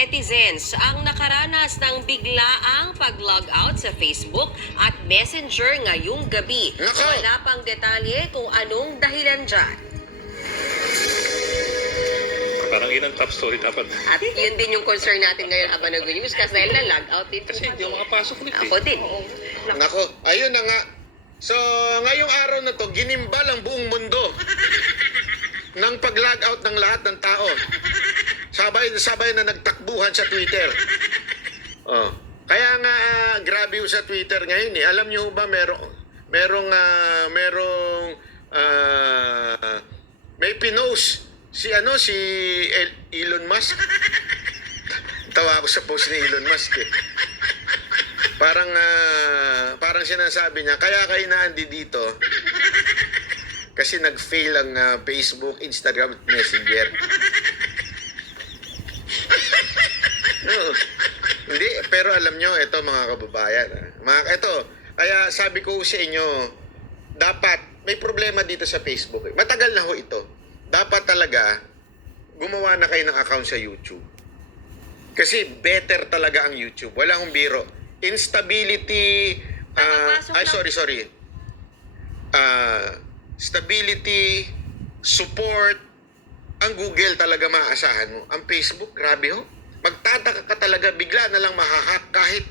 netizens ang nakaranas ng biglaang pag-log out sa Facebook at Messenger ngayong gabi. Nako! Wala pang detalye kung anong dahilan dyan. Parang yun ang top story dapat. At yun din yung concern natin ngayon, Abanago News, kasi dahil na-log out din po Kasi hindi ako kami. makapasok ulit Ako din. Nako, ayun na nga. So, ngayong araw na to, ginimbal ang buong mundo ng pag-log out ng lahat ng tao. Sabay na nagtakbuhan sa Twitter. Oh. Kaya nga, grabe yung sa Twitter ngayon eh. Alam niyo ba, may pinost si Elon Musk. Tawa ako sa post ni Elon Musk eh. Parang sinasabi niya, kaya kayo naandi dito kasi nag-fail ang Facebook, Instagram at Messenger. No, hindi, pero alam nyo, ito mga kababayan. Kaya sabi ko sa inyo, dapat, may problema dito sa Facebook. Matagal na ho ito. Dapat talaga, gumawa na kayo ng account sa YouTube. Kasi better talaga ang YouTube. Wala akong biro. Instability, stability, support, ang Google talaga maaasahan mo. Ang Facebook, grabe ho. Magtataka ka talaga, bigla na lang mahahack kahit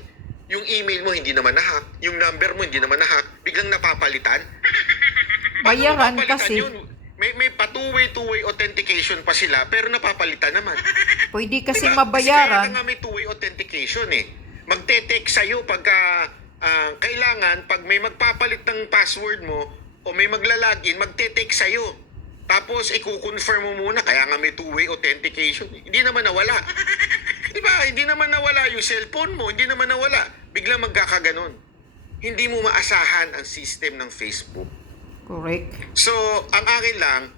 yung email mo hindi naman nahack, yung number mo hindi naman nahack, biglang napapalitan. Bayaran Napapalitan kasi. yun? May two-way authentication pa sila, pero napapalitan naman. Pwede kasi Diba? Kasi kaya mabayaran. nga may two-way authentication eh. Magte-text sa'yo pagka kailangan, pag may magpapalit ng password mo o may maglalagin, magte-text sa'yo. Tapos i-confirm mo muna, kaya nga may two-way authentication. Hindi naman nawala. Diba? Hindi naman nawala yung cellphone mo, hindi naman nawala. Biglang magkakaganon. Hindi mo maasahan ang system ng Facebook. Correct. So, ang akin lang,